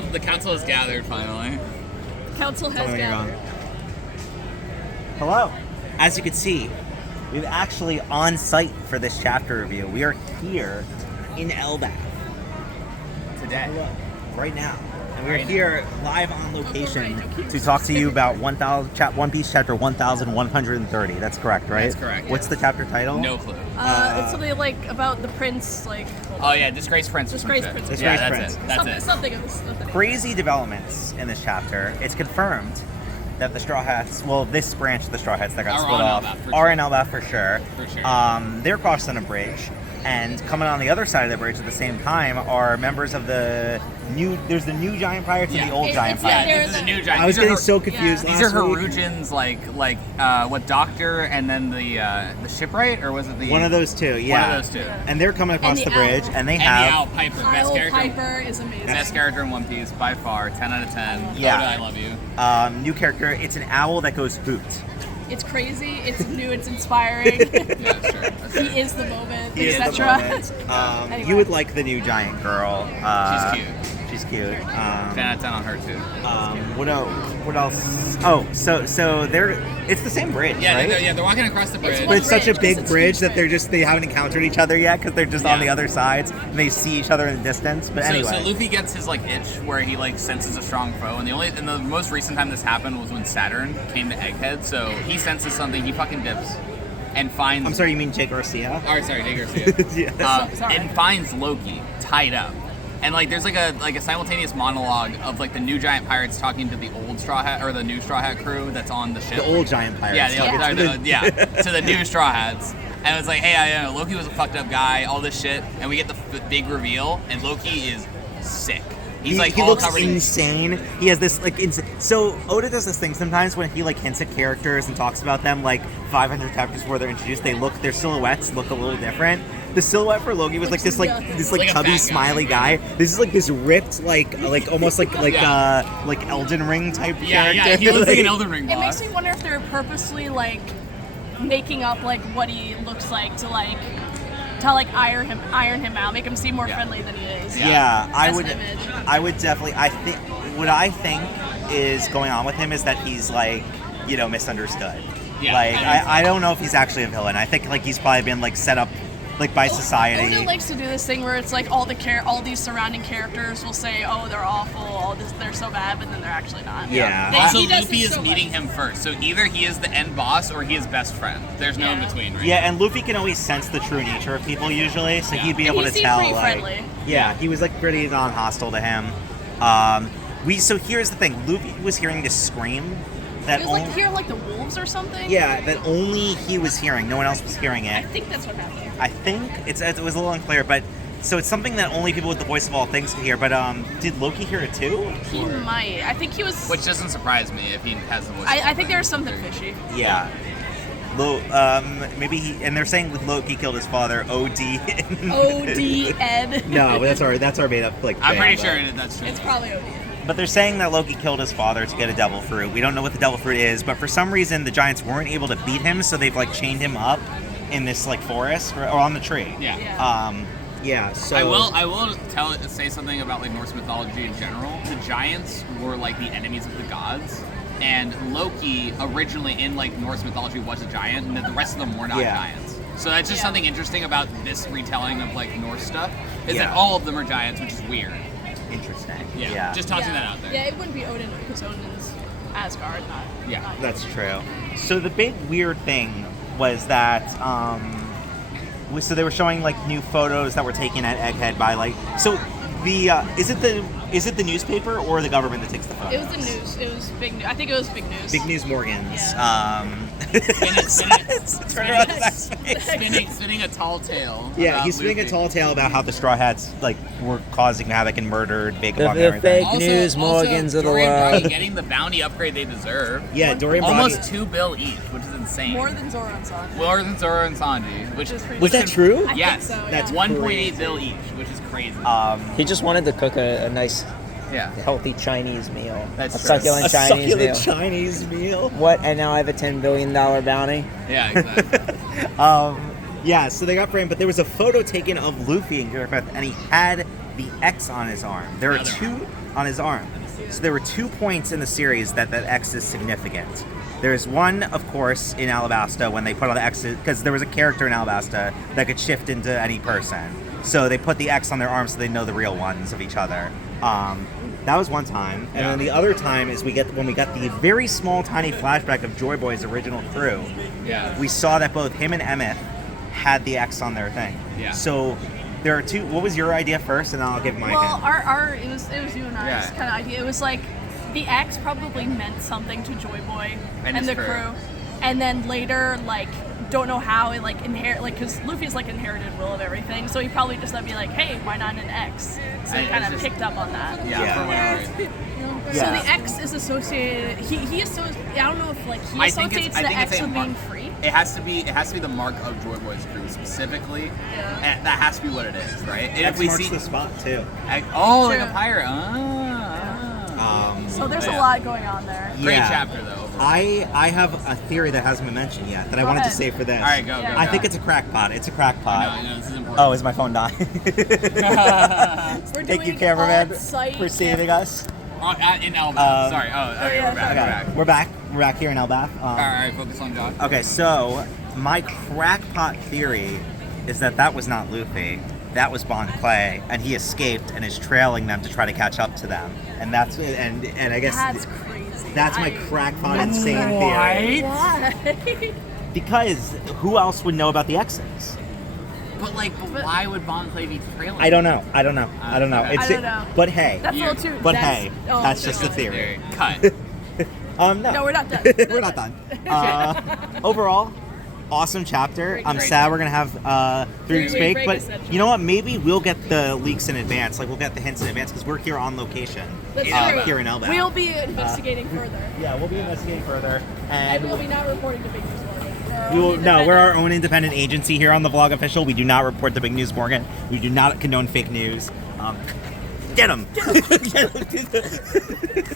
the council has gathered finally. Council has gathered. Hello. As you can see, we're actually on site for this chapter review. We are here in Elbaf Today. right now. And we're here live on location to talk to you about One Piece chapter 1130. That's correct, right? That's correct. What's the chapter title? No clue. It's something like about the prince, like. Oh yeah, Disgraced Prince. Disgraced Prince. Disgraced Yeah, Prince. that's it. Something of the Crazy developments in this chapter. It's confirmed that the Straw Hats, well, this branch of the Straw Hats that got Are split on off, Elbaf, for are sure. in Elbaf for sure. For sure. They're crossing a bridge, and coming on the other side of the bridge at the same time are members of the new. There's the new giant pirates and the old giant pirates. Yeah, this is a new giant. I was These are getting so confused. These last are week. Harujan's what Doctor and then the shipwright, or was it the One of those two, yeah. One of those two. And they're coming across And the the bridge, owl. and they And have. the Owl Piper, best Owl character. Piper is amazing. Best character in One Piece by far. 10 out of 10. Yeah. Oda, I love you. New character. It's an owl that goes hoot. It's crazy. It's new. It's inspiring. Yeah, sure. He is the moment, He is the etc. moment. Anyway. You would like the new giant girl. She's cute. She's cute. 10 out of 10 on her too. What else? Oh, so they're. It's the same bridge, Yeah, right? they're walking across the bridge. But it's such a bridge, big it's a bridge huge that they haven't encountered each other yet because they're just on Yeah. the other sides and they see each other in the distance. But anyway, So Luffy gets his itch where he senses a strong foe, and the most recent time this happened was when Saturn came to Egghead. So he senses something, he fucking dips, and finds. I'm sorry, you mean Jake Garcia? Oh, sorry, Jake Garcia. Yeah. Sorry. And finds Loki tied up, and there's a simultaneous monologue of the new giant pirates talking to the old Straw Hat or the new Straw Hat crew that's on the ship. The old giant pirates. To the new Straw Hats. And it's hey, I know Loki was a fucked up guy, all this shit, and we get the big reveal, and Loki is sick. He's he all looks covered insane. He has this so Oda does this thing sometimes when he hints at characters and talks about them 500 chapters before they're introduced. Their silhouettes look a little different. The silhouette for Loki was this Like a chubby fat guy. smiley guy. This is this ripped almost Elden Ring type character. Yeah, he looks like an Elden Ring It boss. makes me wonder if they're purposely making up what he looks like to iron him out, make him seem more friendly than he is. Yeah, As an image. I would definitely. I think is going on with him is that he's misunderstood. Yeah, I don't know if he's actually a villain. I think he's probably been set up by society. Oda likes to do this thing where it's all these surrounding characters will say, "Oh, they're awful. They're so bad," but then they're actually not. Yeah. Also, He does Luffy this is so meeting much. him first, so either he is the end boss or he is best friend. There's no in Yeah. between, right? Yeah, and Luffy can always sense the true nature of people usually, so Yeah. he'd be And able he to seemed tell. pretty friendly. Yeah, he was pretty non-hostile to him. So here's the thing: Luffy was hearing this scream that He was hearing the wolves or something. yeah, that only he was hearing. No one else was hearing I it. think that's what happened. I think it was a little unclear, but so it's something that only people with the voice of all things can hear. But did Loki hear it too? He might. I think he was. Which doesn't surprise me if he has the voice. I think there was something fishy. Yeah. Maybe and they're saying Loki killed his father. OD. OD Ed. No, that's our made up I'm thing, pretty but- sure that's true. It's probably OD. But they're saying that Loki killed his father to get a devil fruit. We don't know what the devil fruit is, but for some reason the giants weren't able to beat him, so they've chained him up in this forest or on the tree. Yeah. Yeah. So I will say something about Norse mythology in general. The giants were the enemies of the gods, and Loki originally in Norse mythology was a giant, and the rest of them were not giants. So that's just something interesting about this retelling of Norse stuff is that all of them are giants, which is weird. Interesting. Yeah. Just tossing that out there. Yeah, it wouldn't be Odin because Odin's Asgard, not. Yeah. not That's true. So the big weird thing was that so they were showing new photos that were taken at Egghead by so the is it the newspaper or the government that takes the photos? It was the news. It was big news. I think it was big news. Big News Morgans. Spinning a tall tale. Yeah, about he's spinning a Luffy. tall tale about how the Straw Hats were causing havoc and murdered Vegapunk and The everything. fake news Morgans of the Dorian world. Brody getting the bounty upgrade they deserve. Yeah, Dorian Almost Brody. 2 bill each, which is insane. More than Zoro and Sanji. More than Zoro and Sanji, which is pretty Was that true? I Yes, think so, That's yeah. 1.8 bill each, which is crazy. He just wanted to cook a nice, yeah, healthy Chinese meal. That's a true. succulent A Chinese succulent meal. Chinese meal. What? And now I have a $10 billion bounty? yeah, exactly. Yeah, so they got framed, but there was a photo taken of Luffy in Giraffe, and he had the X on his arm. There are Other two on his arm. So there were 2 points in the series that X is significant. There's one, of course, in Alabasta when they put on the X, because there was a character in Alabasta that could shift into any person. So they put the X on their arm so they know the real ones of each other. That was one time. And then the other time is when we got the very small, tiny flashback of Joy Boy's original crew. Yeah. We saw that both him and Emmett had the X on their thing. Yeah. So there are two. What was your idea first, and I'll give mine. Well, it was you and I's Yeah. kind of idea. It was like the X probably meant something to Joy Boy And and his the crew. crew, and then later don't know how it because Luffy's like inherited will of everything, so he probably just would be like, hey, why not an X? So he And kind it's of just- picked up on that. Yeah. For whatever reason. So the X is associated. I don't know if he I think associates it's the X a with mark. being free. It has to be the mark of Joy Boy's crew specifically. Yeah. And that has to be what it is, right? And X if we marks see the spot too. like True. a pirate. So there's Yeah. a lot going on there. Great Yeah. chapter though. Overall. I have a theory that hasn't been mentioned yet that I Go wanted to ahead. save for this. All right, go. Yeah. I think it's a crackpot. It's a crackpot. No, this is important. Oh, is my phone dying? We're Thank you, doing cameraman, on-site for saving us. In Elbaf. Sorry. Okay, yeah, we're back. sorry. We're back. We're back here in Elbaf. All right, focus on Josh. Okay, so my crackpot theory is that was not Luffy. That was Bon Clay, and he escaped and is trailing them to try to catch up to them. And that's and I guess That's crazy. that's my crackpot insane theory. Why? Because who else would know about the X's? But why would Bon Clay be trailing? I don't know. Okay. I don't know. But hey, That's a little too. but that's, hey, oh, that's okay. just a theory. Cut. No. No, we're not done. We're not done. Overall, awesome chapter. I'm Great. sad we're gonna have 3 weeks Three-week break, break, but essentially. you know what? Maybe we'll get the leaks in advance. Like we'll get the hints in advance because we're here on location. That's Yeah. true. Here in Elbaf. We'll be investigating further, Yeah, we'll be investigating further, and and we'll be not reporting to Big News Morgan. we will. No, we're our own independent agency here on the Vlog Official. We do not report the Big News Morgan. We do not condone fake news. Get them.